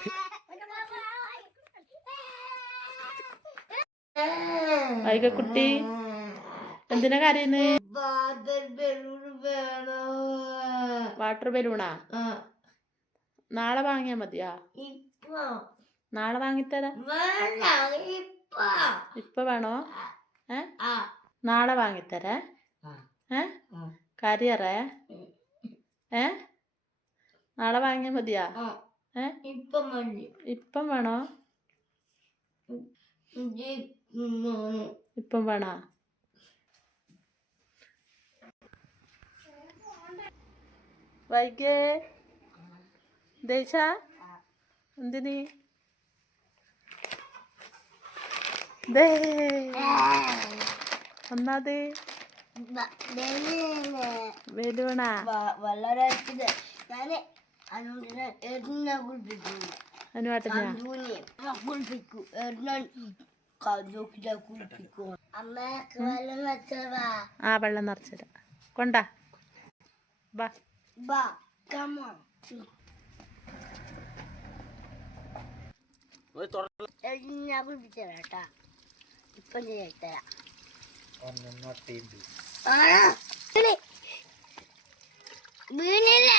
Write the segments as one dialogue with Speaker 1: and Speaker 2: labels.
Speaker 1: വൈകക്കുട്ടി എന്തിനാ കാര്യം
Speaker 2: വാട്ടർ
Speaker 1: ബലൂണാ? നാളെ വാങ്ങിയാ മതിയാ? നാളെ വാങ്ങിത്തരാ?
Speaker 2: ഇപ്പൊ.
Speaker 1: വേണോ? ഏ? നാളെ വാങ്ങിത്തരാ? ഏ? കാര്യറേ? ഏ? നാളെ വാങ്ങിയാ മതിയാ?
Speaker 2: ഇപ്പൊ
Speaker 1: വേണോ? ഇപ്പം വേണോ? വൈകേ. ദേശ എന്തിനി? ഒന്നാത്. വേലുവണാ
Speaker 2: വളരെ ഞാൻ അനുവിനെ എന്നെ കുളിപ്പിക്കും
Speaker 1: അനുവാട്ടിനാ
Speaker 2: അന്തുവിനെ കുളിപ്പിക്കും എന്നെ കല്ലോക്കിലെ കുളിപ്പിക്കും അമ്മയ്ക്ക് വെള്ളം വെച്ചവാ
Speaker 1: ആ വെള്ളം നിറച്ചത് കൊണ്ടാ? ബാ.
Speaker 2: ബാ കമോ ഞാൻ കുളിപ്പിച്ചതാ കേട്ടാ ഇപ്പൊ ഞാൻ. വീണില്ലേ?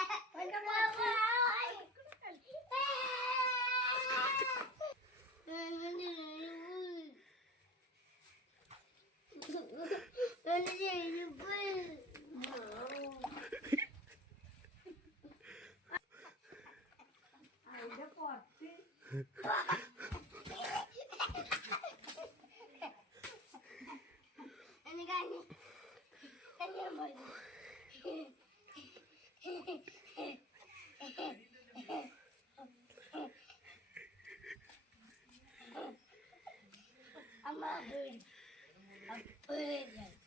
Speaker 2: Ama böyle. Böyle.